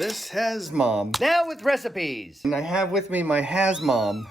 This has mom. Now with recipes. And I have with me my has mom.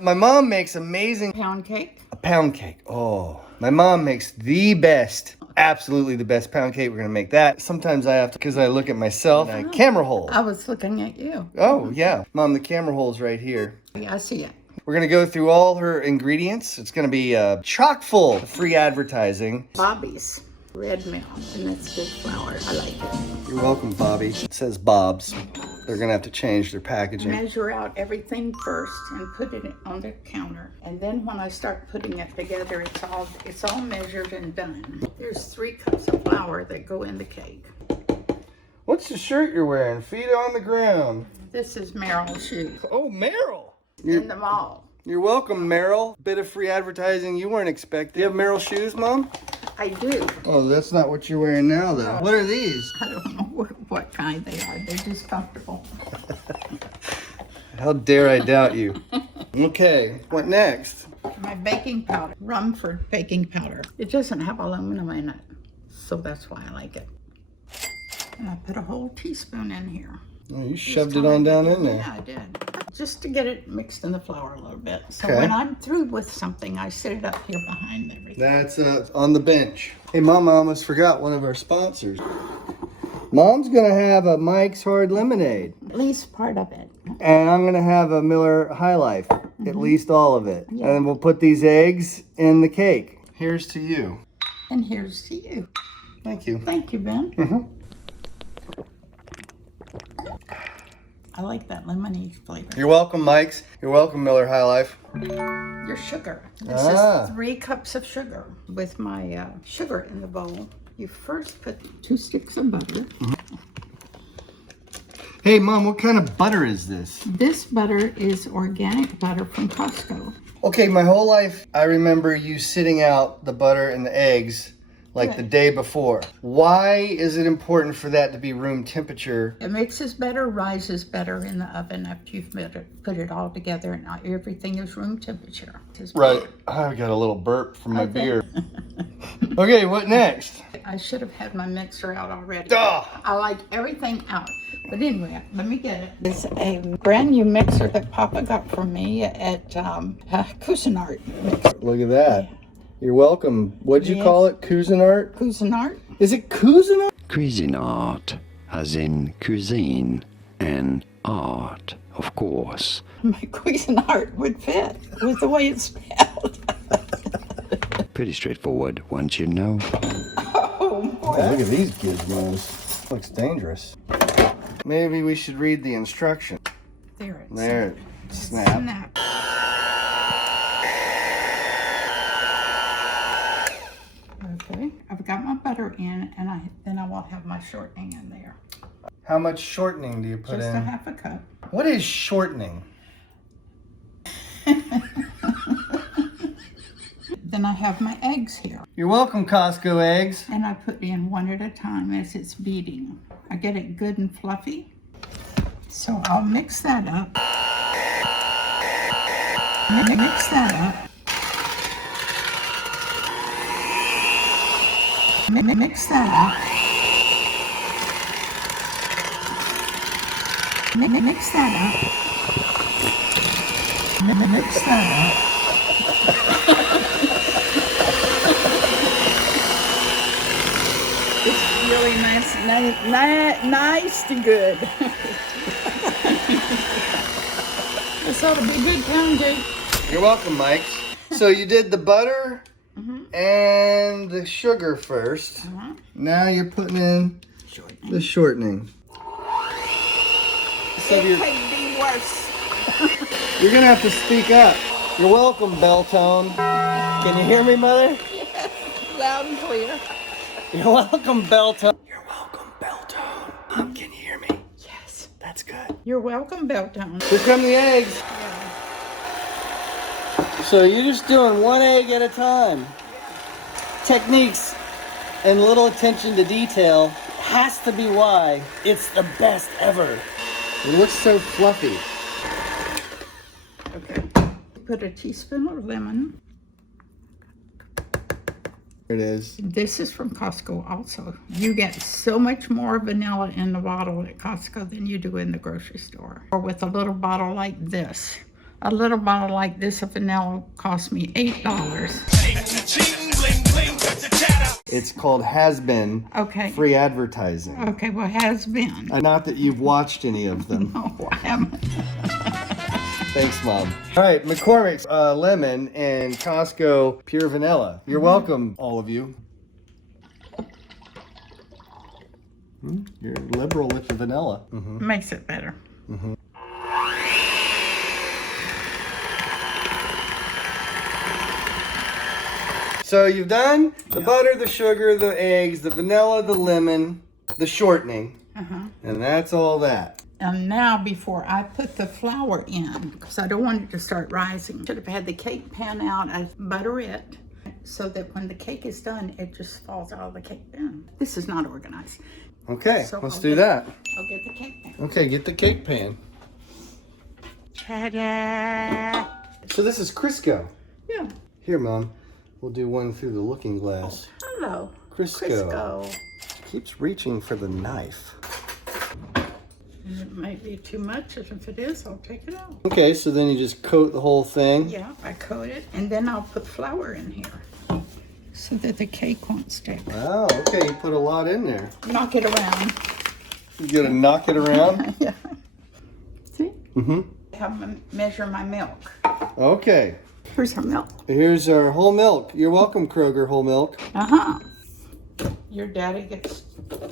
My mom makes amazing Pound cake? a pound cake. Oh, my mom makes the best, absolutely the best pound cake. We're gonna make that. Sometimes I have to, because I look at myself. And camera hole. I was looking at you. Oh yeah, mom, the camera hole's right here. Yeah, I see it. We're gonna go through all her ingredients. It's gonna be chock full of free advertising. Bobby's red milk, and that's good flour. I like it. You're welcome, Bobby. It says Bob's. They're gonna have to change their packaging. Measure out everything first and put it on the counter. And then when I start putting it together, it's all measured and done. There's 3 cups of flour that go in the cake. What's the shirt you're wearing? Feet on the ground. This is Meryl's shoes Oh, Meryl. in the mall. You're welcome, Meryl. Bit of free advertising you weren't expecting. Do you have Meryl shoes, Mom? I do. Oh, that's not what you're wearing now, though. What are these? I don't know what kind they are. They're just comfortable. How dare I doubt you? Okay, what next? My baking powder, Rumford baking powder. It doesn't have aluminum in it, so that's why I like it. And I put a whole teaspoon in here. Oh, you shoved it on down in there. Yeah, I did. Just to get it mixed in the flour a little bit. So Okay. when I'm through with something, I set it up here behind everything. That's on the bench. Hey, Mom, I almost forgot one of our sponsors. Mom's gonna have a Mike's Hard Lemonade. At least part of it. And I'm gonna have a Miller High Life, at least all of it. Yeah. And then we'll put these eggs in the cake. Here's to you. And here's to you. Thank you. Thank you, Ben. Mm-hmm. I like that lemony flavor. You're welcome, Mike's. You're welcome, Miller High Life. Your sugar. This Ah. is 3 cups of sugar. With my sugar in the bowl, you first put 2 sticks of butter. Hey, Mom, what kind of butter is this? This butter is organic butter from Costco. Okay, my whole life, I remember you sitting out the butter and the eggs like the day before. Why is it important for that to be room temperature? It mixes better, rises better in the oven after you've put it all together, and everything is room temperature. Right. I got a little burp from my beer. Okay, what next? I should have had my mixer out already. Duh. I like everything out. But anyway, let me get it. It's a brand new mixer that Papa got from me at Cuisinart. Look at that. You're welcome. What'd you call it? Cuisinart? Cuisinart? Is it Cuisinart? Cuisinart, as in cuisine, and art, of course. My Cuisinart would fit with the way it's spelled. Pretty straightforward, once you know. Oh, boy. Look at these gizmos. Looks dangerous. Maybe we should read the instruction. There it is. There. Snap. Snap. Okay, I've got my butter in, and then I will have my shortening in there. How much shortening do you put Just in? a half a cup. What is shortening? Then I have my eggs here, You're welcome, Costco eggs. and I put in one at a time as it's beating. I get it good and fluffy, so I'll mix that up. Mix that up. Mix that up. Mix that up. Mix that up. It's really nice to good. This ought to be good pound cake. You're welcome, Mike. So you did the butter and the sugar first. Now you're putting in the shortening. So It could be worse. you're gonna have to speak up. You're welcome, Belltone. Can you hear me, Mother? Yes, loud and clear. You're welcome, Belltone. You're welcome, Belltone. Can you hear me? Yes. That's good. You're welcome, Belltown. Here come the eggs. So you're just doing one egg at a time. Techniques and little attention to detail has to be why it's the best ever. It looks so fluffy. Okay. Put a teaspoon of lemon. Here it is. This is from Costco also. You get so much more vanilla in the bottle at Costco than you do in the grocery store. Or with a little bottle like this. A little bottle like this of vanilla cost me $8. It's called Has Been. Okay. Free advertising. Okay, well, has been. Not that you've watched any of them. No, I haven't. Thanks, Mom. All right, McCormick's lemon and Costco pure vanilla. You're welcome, all of you. You're liberal with the vanilla. Makes it better. So you've done the butter, the sugar, the eggs, the vanilla, the lemon, the shortening. And that's all that. And now before I put the flour in, because I don't want it to start rising, should have had the cake pan out. I butter it so that when the cake is done, it just falls out of the cake pan. This is not organized. Okay, So let's I'll do get- that. I'll get the cake pan. Okay, get the cake pan. Ta-da! So this is Crisco. Yeah. Here, Mom. We'll do one through the looking glass. Hello. Crisco. Keeps reaching for the knife. And it might be too much. If it is, I'll take it out. Okay, so then you just coat the whole thing. Yeah, I coat it, and then I'll put flour in here so that the cake won't stick. Oh, okay, you put a lot in there. Knock it around. You gotta knock it around? Yeah. See? Mm-hmm. Have them measure my milk. Okay. Here's our milk. Here's our whole milk. You're welcome, Kroger whole milk. Your daddy gets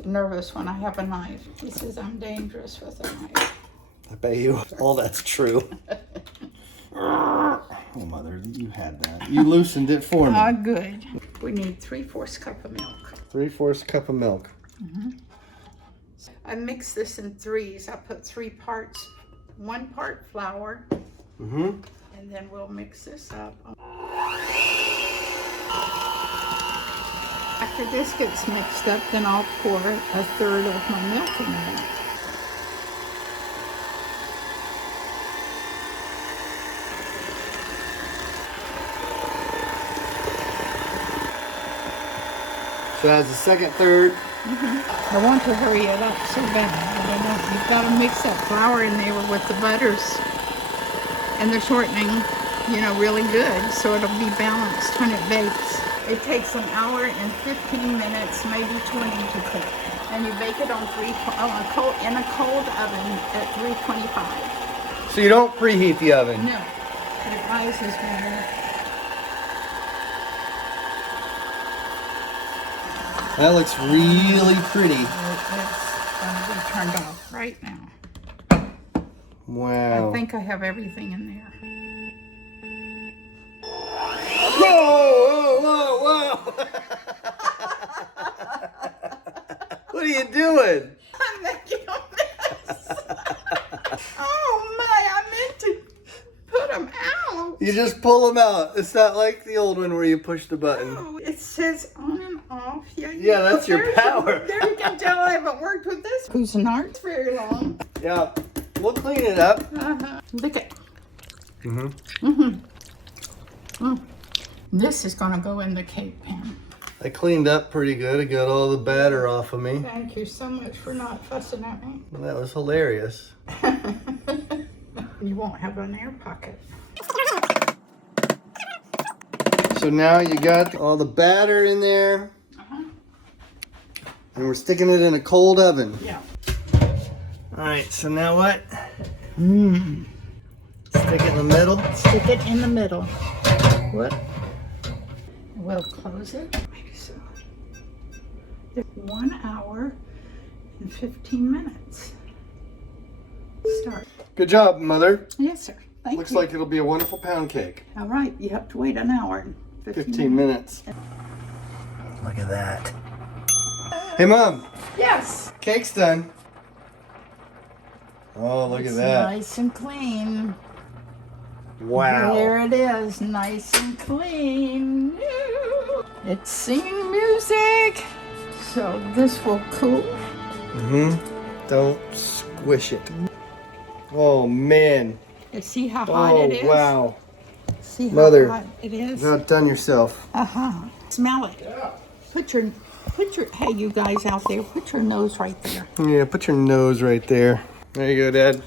nervous when I have a knife. He says I'm dangerous with a knife. I bet you all that's true. Oh, Mother, you had that. You loosened it for me. Good. We need 3/4 cup of milk. 3/4 cup of milk. I mix this in threes. I put 3 parts, 1 part flour, and then we'll mix this up. After this gets mixed up, then I'll pour 1/3 of my milk in there. So that's the second, third. I want to hurry it up so bad. I don't know. You've got to mix that flour in there with the butters and the shortening, you know, really good, so it'll be balanced when it bakes. It takes an hour and 15 minutes, maybe 20 to cook. And you bake it on in a cold oven at 325. So you don't preheat the oven. No, it rises better. That looks really pretty. It's going to be turned off right now. Wow. I think I have everything in there. Whoa, whoa, whoa, whoa. What are you doing? I'm making a mess. Oh my, I meant to put them out. You just pull them out. It's not like the old one where you push the button. Oh, it says on and off. Yeah, that's your power. There you can tell I haven't worked with this Cuisinart very long. Yeah, we'll clean it up. Look at. This is going to go in the cake pan. I cleaned up pretty good. I got all the batter off of me. Thank you so much for not fussing at me. That was hilarious. You won't have an air pocket. So now you got all the batter in there. And we're sticking it in a cold oven. Yeah. All right, so now what? Stick it in the middle. Stick it in the middle. What? We'll close it. Maybe so. 1 hour and 15 minutes. Start. Good job, Mother. Yes, sir. Thank Looks you. like it'll be a wonderful pound cake. All right, you have to wait an hour and 15 minutes. Look at that. Hey, Mom. Yes. Cake's done. Oh, look It's at that. nice and clean. Wow. There it is, nice and clean. It's singing music. So this will cool. Don't squish it. Oh, man. You see how hot Oh, it is? wow. See how Mother, hot it is? You've outdone yourself. Smell it. Yeah. Put your, hey, you guys out there, put your nose right there. Yeah, put your nose right there. There you go, Dad.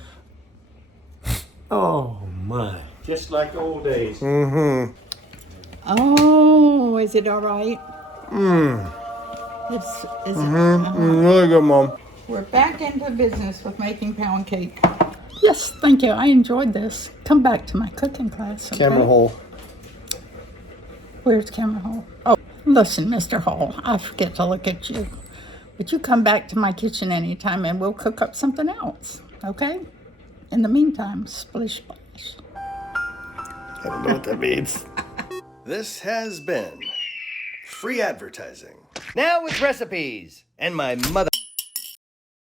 Oh my, just like the old days. Mm-hmm. Oh, is it all right? Mmm. Is Mm, really good, Mom. We're back into business with making pound cake. Yes, thank you. I enjoyed this. Come back to my cooking class. Okay? Camera hole. Where's camera hole? Oh, listen, Mr. Hall, I forget to look at you. But you come back to my kitchen anytime and we'll cook up something else, okay? In the meantime, splish splash. I don't know what that means. This has been free advertising. Now with recipes and my mother.